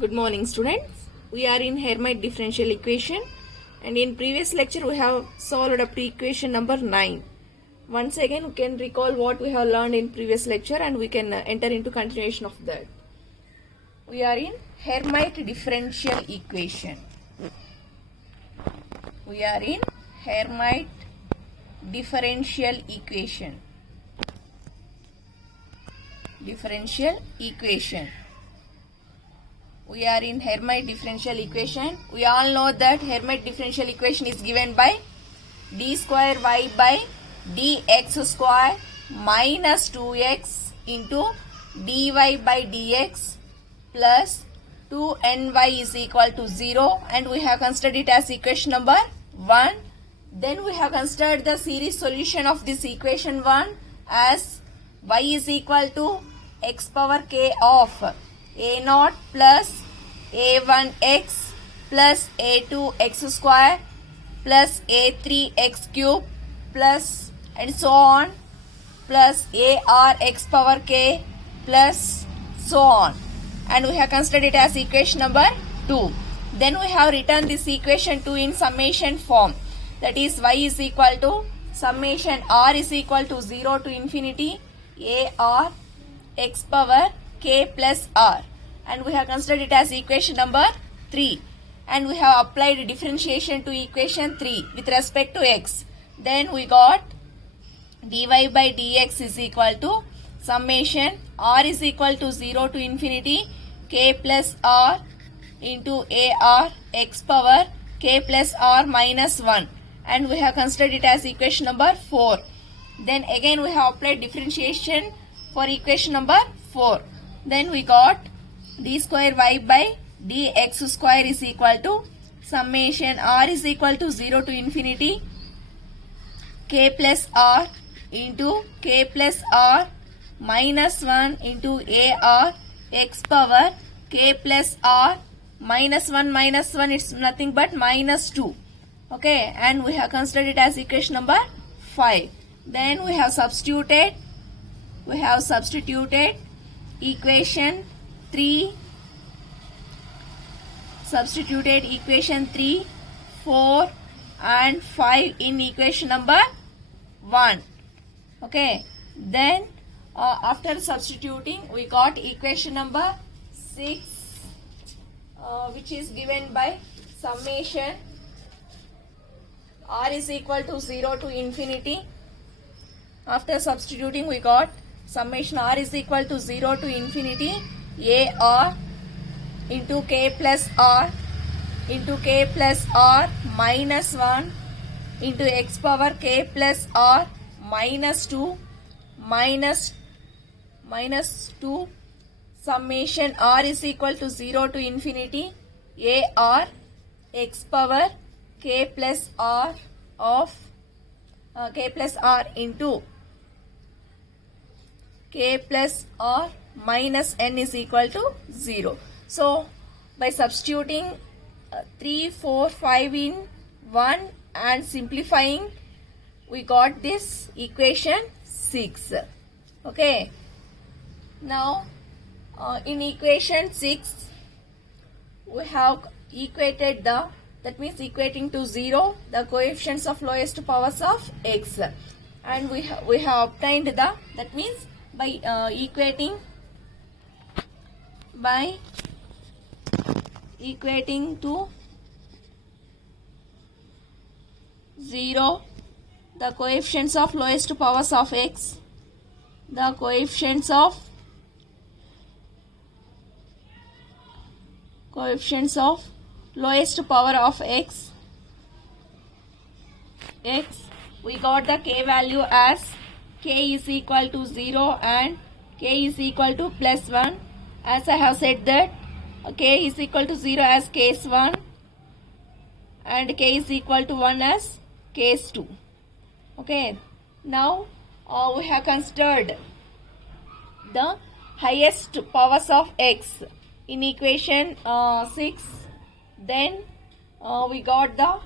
Good morning, students. We are in Hermite differential equation, and in previous lecture we have solved up to equation number 9. Once again we can recall what we have learned in previous lecture and we can enter into continuation of that. We are in Hermite differential equation. We are in Hermite differential equation. We are in Hermite differential equation. We all know that Hermite differential equation is given by d square y by dx square minus 2x into dy by dx plus 2ny is equal to 0, and we have considered it as equation number 1. Then we have considered the series solution of this equation 1 as y is equal to x power k of a0 plus a1x plus a2x square plus a3x cube plus and so on plus ar x power k plus so on, and we have considered it as equation number 2. Then we have written this equation 2 in summation form, that is y is equal to summation r is equal to 0 to infinity ar x power k plus r, and we have considered it as equation number 3, and we have applied differentiation to equation 3 with respect to x. Then we got dy by dx is equal to summation r is equal to 0 to infinity k plus r into ar x power k plus r minus 1, and we have considered it as equation number 4. Then again we have applied differentiation for equation number 4. Then we got d square y by dx square is equal to summation r is equal to 0 to infinity k plus r into k plus r minus 1 into ar x power k plus r minus 1 it's nothing but minus 2. Okay, and we have considered it as equation number 5. Then we have substituted equation 3, 4 and 5 in equation number 1. Okay, then after substituting we got equation number 6, which is given by summation r is equal to 0 to infinity. After substituting we got summation r is equal to 0 to infinity ar into k plus r minus 1 into x power k plus r minus 2 summation r is equal to 0 to infinity ar x power k plus r of k plus r into k plus r minus n is equal to 0. So by substituting 3, 4, 5 in 1 and simplifying we got this equation 6. Okay, now in equation 6 we have equated that means equating to 0 the coefficients of lowest powers of x, and we have obtained that means by equating to 0 the coefficients of lowest powers of x, the coefficients of lowest power of x, we got the k value as k is equal to 0 and k is equal to plus 1, as I have said that k is equal to 0 as case 1 and k is equal to 1 as case 2. Okay, now we have considered the highest powers of x in equation 6. Then we got the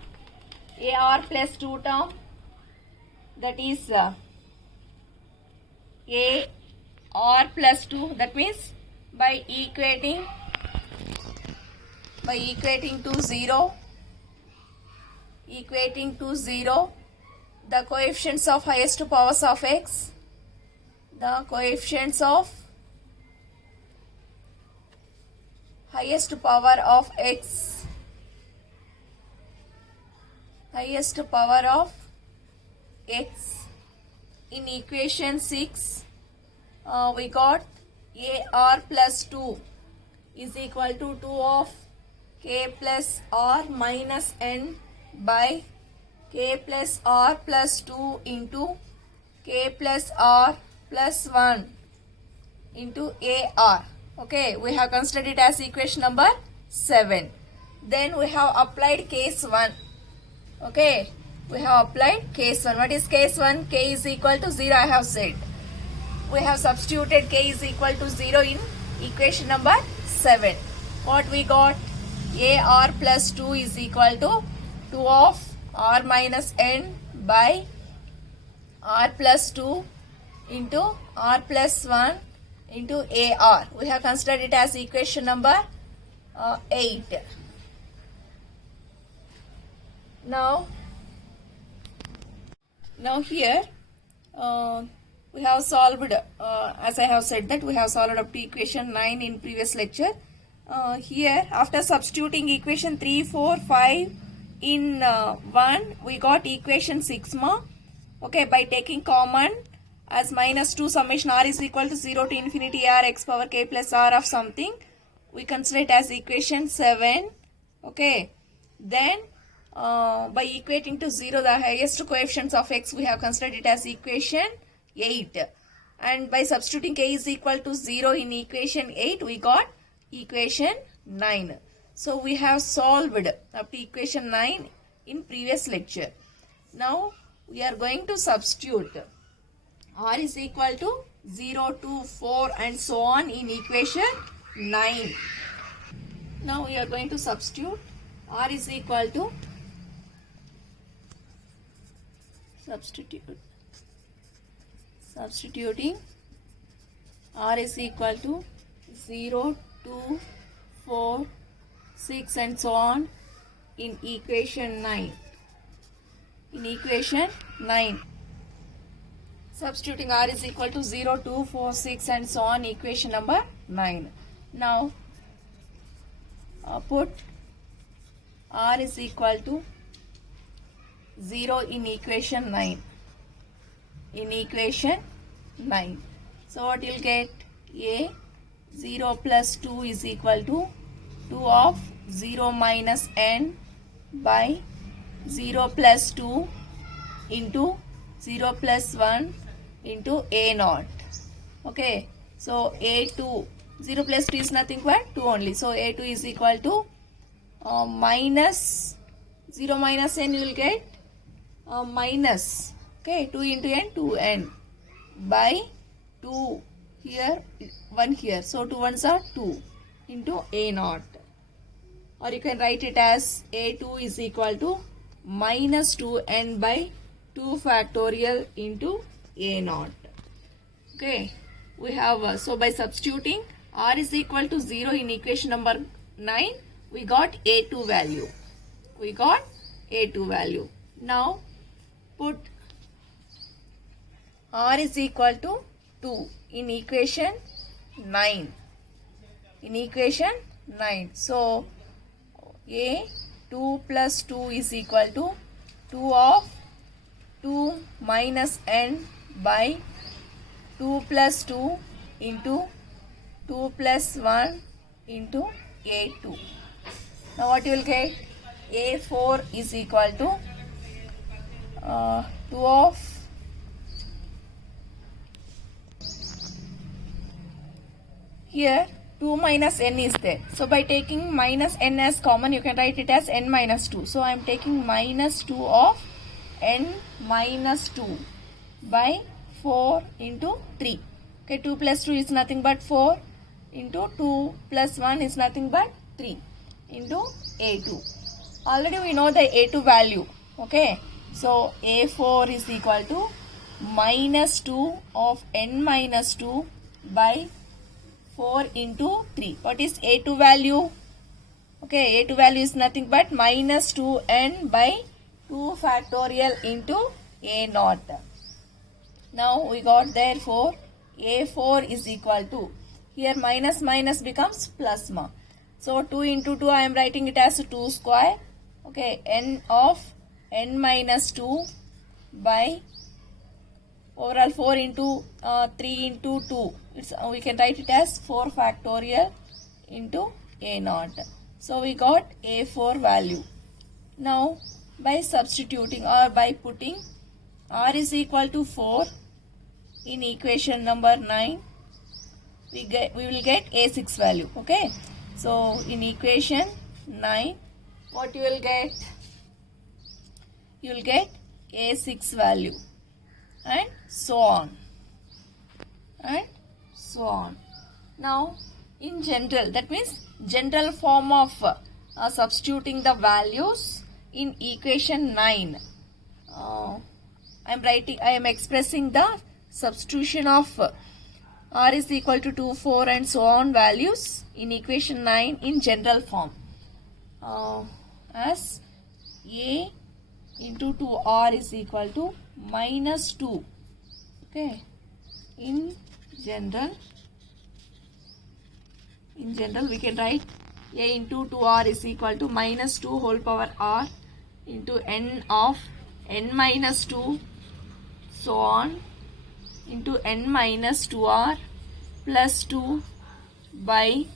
ar plus 2 term, that is ar plus 2, that means by equating by equating to 0, the coefficients of highest powers of x, the coefficients of highest power of x, highest power of x. In equation 6, we got AR plus 2 is equal to 2 of k plus r minus n by k plus r plus 2 into k plus r plus 1 into AR. Okay, we have considered it as equation number 7. Then we have applied case 1. Okay, we have applied case 1. What is case 1? K is equal to 0, I have said. We have substituted k is equal to 0 in equation number 7. What we got? AR plus 2 is equal to 2 of r minus n by r plus 2 into r plus 1 into AR. We have considered it as equation number 8. Now here we have solved, as I have said that we have solved up to equation 9 in previous lecture. Here after substituting equation 3, 4, 5 in 1, we got equation 6 ma. Okay, by taking common as minus 2 summation r is equal to 0 to infinity r x power k plus r of something, we consider it as equation 7. Okay, then by equating to 0 the highest coefficients of x, we have considered it as equation 8, and by substituting k is equal to 0 in equation 8, we got equation 9. So we have solved up to equation 9 in previous lecture. Now we are going to substitute r is equal to 0, 2, 4 and so on in equation 9. Now we are going to substitute r is equal to substituting r is equal to 0, 2, 4, 6 and so on in equation 9. In equation 9. Substituting r is equal to 0, 2, 4, 6 and so on, equation number 9. Now put r is equal to 0 in equation 9. In equation 9. So what you'll get? A 0 plus 2 is equal to 2 of 0 minus n by 0 plus 2 into 0 plus 1 into a naught. Okay, so a2, 0 plus 2 is nothing but 2 only. So a2 is equal to minus 0 minus n, you will get minus, okay, 2 into n, 2n by 2 here, 1 here. So 2 ones are 2 into a naught. Or you can write it as a2 is equal to minus 2n by 2 factorial into a naught. Okay, we have so by substituting r is equal to 0 in equation number 9, we got a2 value. We got a2 value. Now put r is equal to 2 in equation 9. In equation 9. So a2 plus 2 is equal to 2 of 2 minus n by 2 plus 2 into 2 plus 1 into a2. Now what you will get? a4 is equal to 2 of here 2 minus n is there. So by taking minus n as common, you can write it as n minus 2. So I am taking minus 2 of n minus 2 by 4 into 3. Okay, 2 plus 2 is nothing but 4 into 2 plus 1 is nothing but 3 into a2. Already we know the a2 value. Okay, so a4 is equal to minus 2 of n minus 2 by 4 into 3. What is a2 value? Okay, a2 value is nothing but minus 2n by 2 factorial into a naught. Now we got therefore a4 is equal to, here minus minus becomes plus ma. So 2 into 2 I am writing it as 2 square. Okay, n of n minus 2 by overall 4 into 3 into 2. We can write it as 4 factorial into a naught. So we got a4 value. Now by substituting or by putting r is equal to 4 in equation number 9, we will get a6 value. Okay, so in equation 9, what you will get? You will get a6 value, and so on and so on. Now in general, that means general form of substituting the values in equation 9, I am expressing the substitution of r is equal to 2, 4 and so on values in equation 9 in general form as a into 2r is equal to minus 2. Okay, in general we can write a into 2r is equal to minus 2 whole power r into n of n minus 2 so on into n minus 2r plus 2 by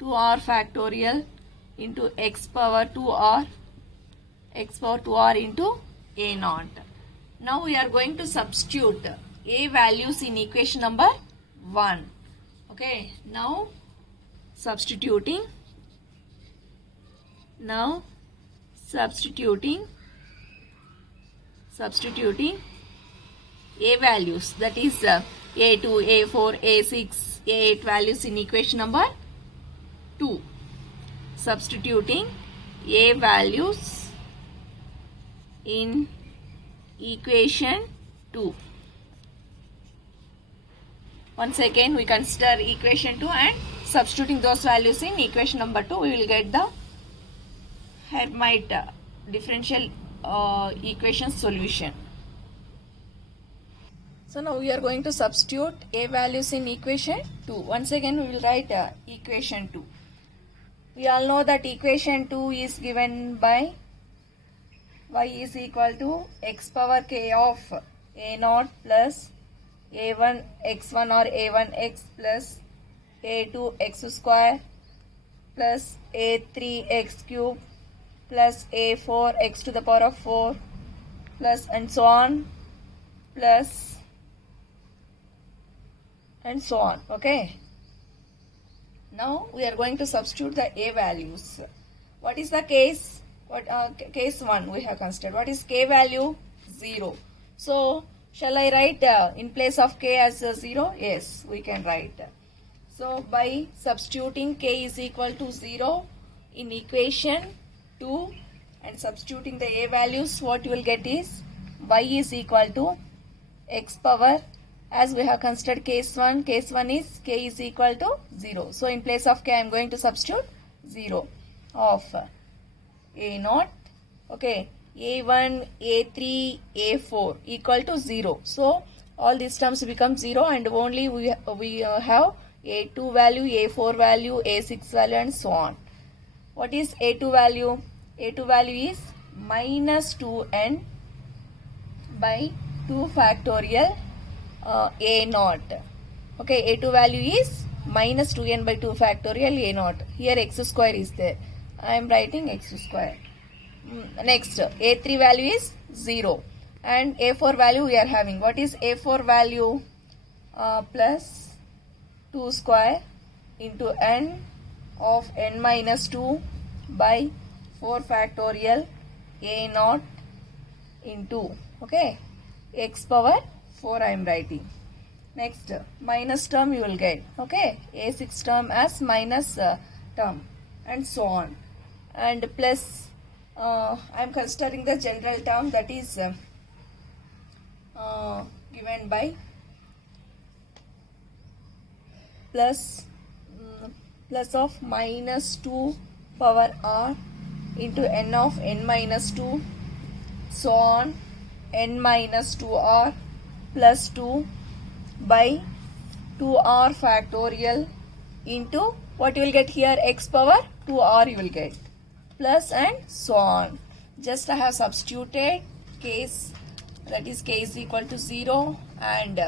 2r factorial into x power 2r into a naught. Now we are going to substitute a values in equation number 1. Okay, now substituting a values, that is a2, a4, a6, a8 values in equation number 2. Substituting a values in equation 2. Once again we consider equation 2 and substituting those values in equation number 2, we will get the Hermite differential equation solution. So now we are going to substitute a values in equation 2. Once again we will write equation 2. We all know that equation 2 is given by y is equal to x power k of a naught plus a1 x1 or a1 x plus a2 x square plus a3 x cube plus a4 x to the power of 4 plus and so on plus and so on. Okay, now we are going to substitute the a values. What is the case? Case 1 we have considered. What is k value? 0. So shall I write in place of k as 0? Yes, we can write. So by substituting k is equal to 0 in equation 2 and substituting the a values, what you will get is y is equal to x power, as we have considered case 1 is k is equal to 0. So in place of k I am going to substitute 0 of a naught, okay, a1, a3, a4 equal to 0. So all these terms become 0 and only we have a2 value, a4 value, a6 value and so on. What is a2 value? A2 value is minus 2n by 2 factorial a naught. Okay, a2 value is minus 2n by 2 factorial a naught. Here x square is there. I am writing x square. Next, a3 value is 0 and a4 value we are having. What is a4 value? Plus 2 square into n of n minus 2 by 4 factorial a naught into, okay, x power 4 I am writing. Next, minus term you will get, okay, a6 term as minus term and so on, and plus I am considering the general term, that is given by plus plus of minus 2 power r into n of n minus 2, so on n minus 2r plus 2 by 2r factorial into what you will get here, x power 2r you will get, plus and so on. Just I have substituted case, that is k is equal to 0 and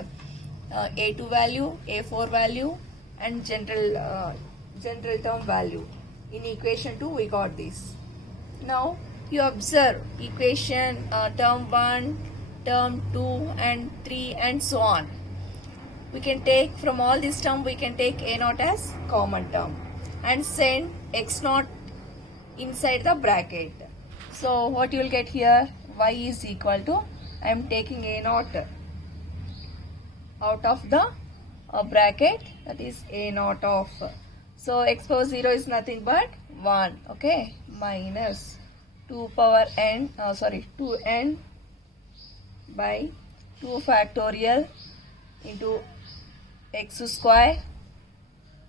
a2 value, a4 value and general term value. In equation 2 we got this. Now you observe equation term 1, term 2 and 3 and so on. We can take from all this term, we can take a naught as common term and send x naught inside the bracket. So what you will get here, y is equal to, I am taking a naught out of the bracket, that is a naught of, so x power 0 is nothing but 1, okay, minus 2 power n, 2n by 2 factorial into x square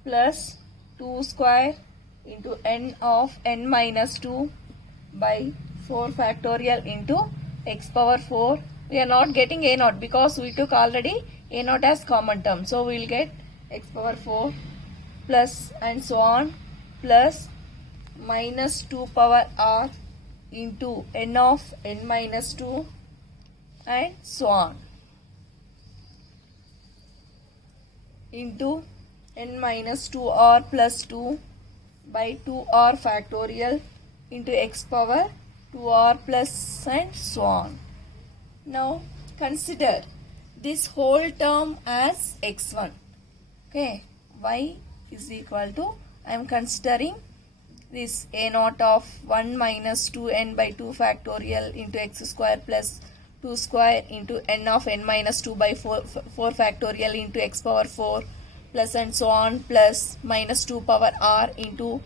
plus 2 square into n of n minus 2 by 4 factorial into x power 4. We are not getting a naught because we took already a naught as common term. So we will get x power 4 plus and so on plus minus 2 power r into n of n minus 2 and so on into n minus 2r plus 2 by 2r factorial into x power 2r plus and so on. Now consider this whole term as x1. Okay, y is equal to, I am considering this a naught of 1 minus 2n by 2 factorial into x square plus 2 square into n of n minus 2 by 4 factorial into x power 4 plus and so on plus minus 2 power r into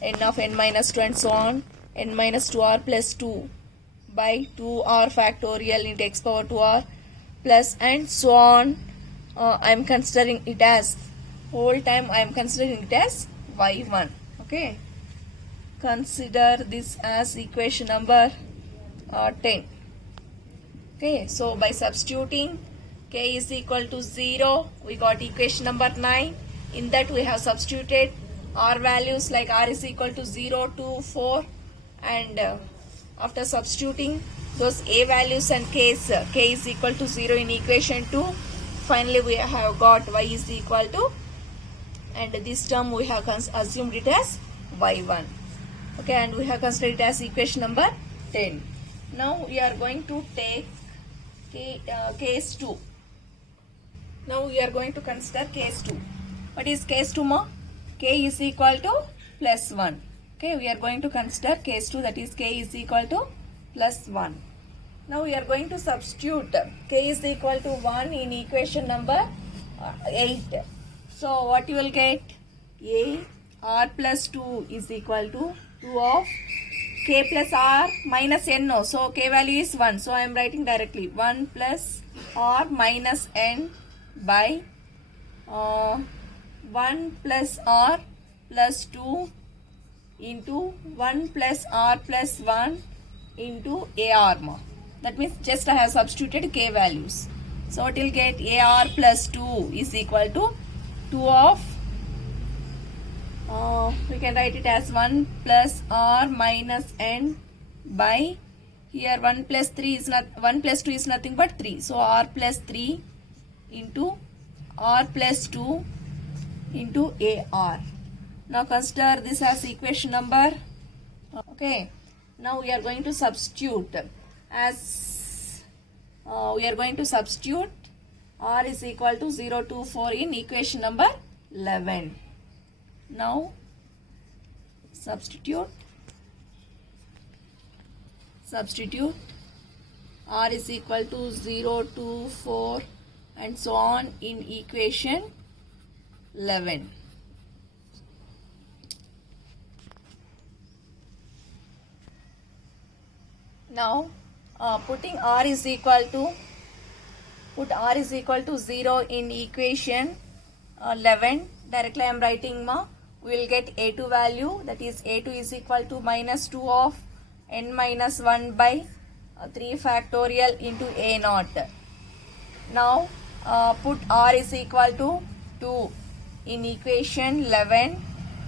n of n minus 2 and so on n minus 2r plus 2 by 2r factorial into x power 2r plus and so on. I am considering it as, whole time I am considering it as y1. Okay, consider this as equation number 10. Okay, so by substituting k is equal to 0, we got equation number 9. In that we have substituted r values like r is equal to 0, 2, 4 and after substituting those a values and k is equal to 0 in equation 2, finally we have got y is equal to, and this term we have assumed it as y1. Okay, and we have considered it as equation number 10. Now we are going to take case 2. Now we are going to consider case 2. What is case 2 ma? K is equal to plus 1. Okay, we are going to consider case 2, that is k is equal to plus 1. Now we are going to substitute k is equal to 1 in equation number 8. So what you will get? A r plus 2 is equal to 2 of k plus r minus n. No, so k value is 1. So I am writing directly 1 plus r minus n by 1 plus r plus 2 into 1 plus r plus 1 into ar. That means just I have substituted k values. So it will get ar plus 2 is equal to 2 of, we can write it as 1 plus r minus n by, here 1 plus 3 is not, 1 plus 2 is nothing but 3. So r plus 3 into r plus 2 into ar. Now consider this as equation number. Okay, now we are going to substitute as we are going to substitute r is equal to 0 to 4 in equation number 11. Now substitute r is equal to 0 to 4 and so on in equation 11. Now put r is equal to 0 in equation 11. Directly I am writing we will get a2 value, that is a2 is equal to minus 2 of n minus 1 by 3 factorial into a naught. Now put r is equal to 2 in equation 11.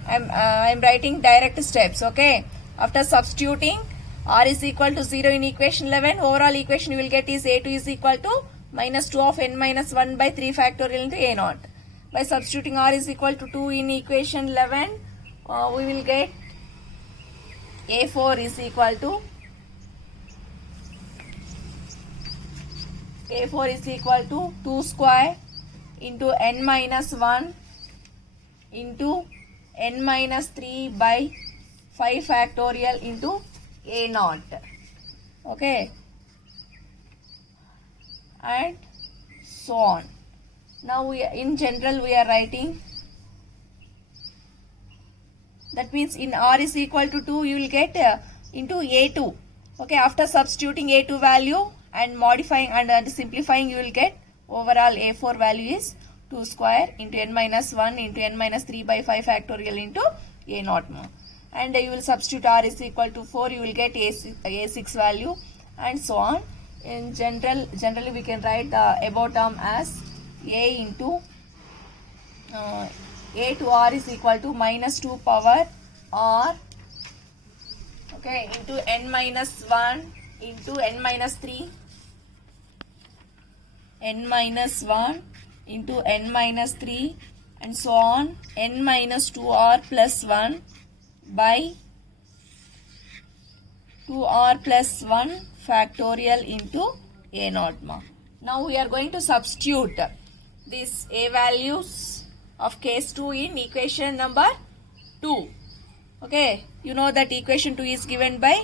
I'm writing direct steps, okay. After substituting r is equal to 0 in equation 11, overall equation you will get is a2 is equal to minus 2 of n minus 1 by 3 factorial into a naught. By substituting r is equal to 2 in equation 11, we will get a4 is equal to 2 square into n minus 1 into n minus 3 by 5 factorial into a naught, okay, and so on. Now in general we are writing, that means in r is equal to 2 you will get into a2, okay. After substituting a2 value and modifying and simplifying, you will get overall a4 value is 2 square into n minus 1 into n minus 3 by 5 factorial into a naught more. And you will substitute r is equal to 4, you will get a6 value, and so on. In generally we can write the above term as a into a to r is equal to minus 2 power r, okay, into n minus 1 into n minus 3, n minus 1 into n minus 3, and so on, n minus 2r plus 1 by 2r plus 1 factorial into a naught. Now we are going to substitute these a values of case 2 in equation number 2. Okay, you know that equation 2 is given by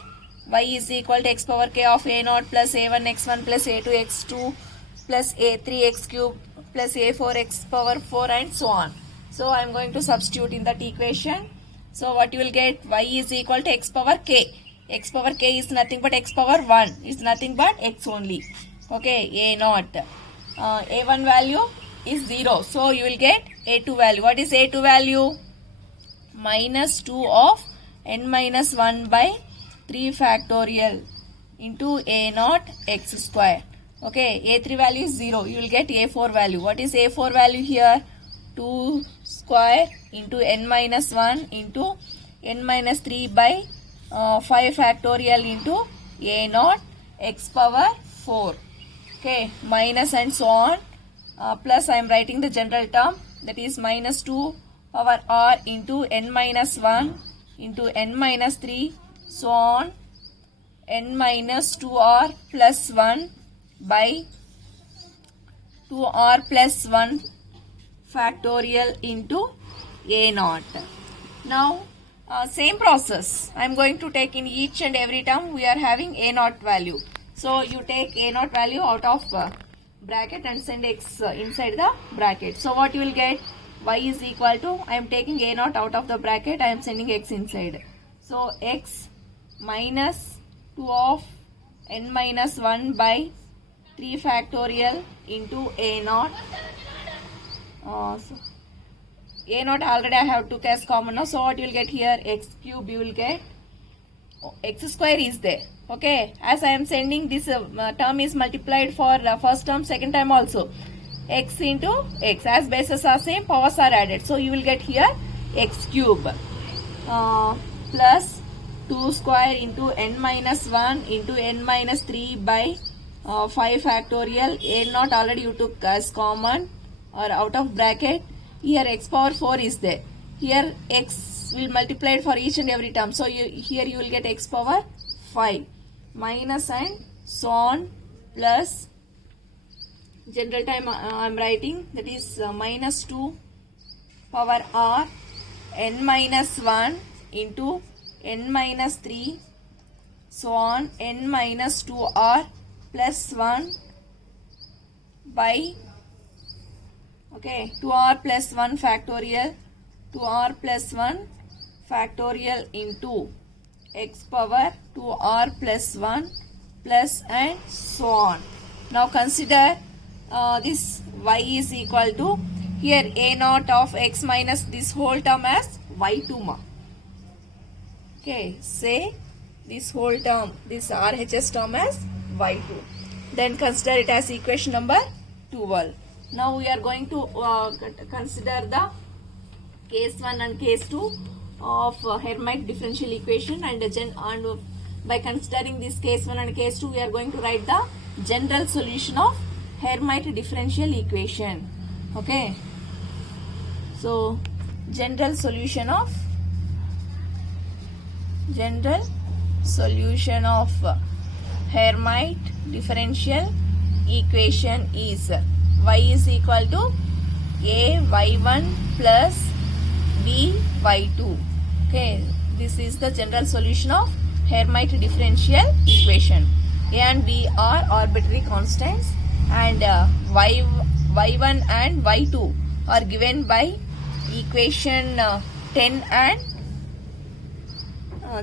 y is equal to x power k of a naught plus a1 x1 plus a2 x2 plus a3 x cube plus a4 x power 4 and so on. So I am going to substitute in that equation. So what you will get, y is equal to x power k. X power k is nothing but x power 1 is nothing but x only. Okay, a naught. A1 value is 0. So you will get a2 value. What is a2 value? Minus 2 of n minus 1 by 3 factorial into a naught x square. Okay, a3 value is 0. You will get a4 value. What is a4 value here? 2 square into n minus 1 into n minus 3 by 5 factorial into a naught x power 4. Okay, minus and so on. Plus I am writing the general term, that is minus 2 power r into n minus 1 into n minus 3, so on, n minus 2r plus 1 by 2r plus 1 factorial into a naught. Now same process I am going to take in each and every term. We are having a naught value. So you take a naught value out of bracket and send x inside the bracket. So what you will get, y is equal to, I am taking a naught out of the bracket, I am sending x inside. So x minus 2 of n minus 1 by 3 factorial into a naught. So a naught already I have took as common now. So what you will get here, x cube you will get, x square is there. Okay, as I am sending this term is multiplied for first term, second time also. X into x, as bases are same, powers are added. So you will get here x cube plus 2 square into n minus 1 into n minus 3 by 5 factorial. A naught already you took as common or out of bracket. Here x power 4 is there. Here x will multiply for each and every term. So here you will get x power 5 minus and so on plus general time I am writing, that is minus 2 power r n minus 1 into n minus 3, so on, n minus 2r plus 1 by, okay, 2r plus 1 factorial, 2r plus 1 factorial into x power 2r plus 1 plus and so on. Now consider this y is equal to, here a naught of x minus this whole term as y2 ma. Okay, say this whole term, this RHS term as y2. Then consider it as equation number 12. Now we are going to consider the case 1 and case 2 of Hermite differential equation, and by considering this case 1 and case 2, we are going to write the general solution of Hermite differential equation. Okay, so general solution of Hermite differential equation is y is equal to a y1 plus b y2. Okay, this is the general solution of Hermite differential equation. A and b are arbitrary constants, and y1 and y2 are given by equation 10 and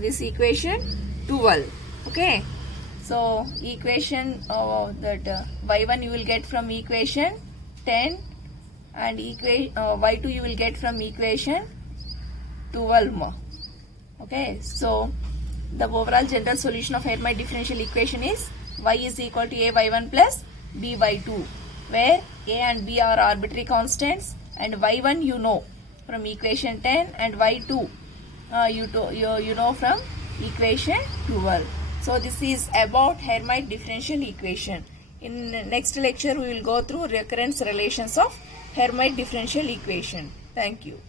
this equation 12. Okay, so equation that y1 you will get from equation 10, and y2 you will get from equation 12 more. Okay, so the overall general solution of Hermite differential equation is y is equal to a y1 plus b y2, where a and b are arbitrary constants, and y1 you know from equation 10, and y2 you know from equation 12. So this is about Hermite differential equation. In next lecture we will go through recurrence relations of Hermite differential equation. Thank you.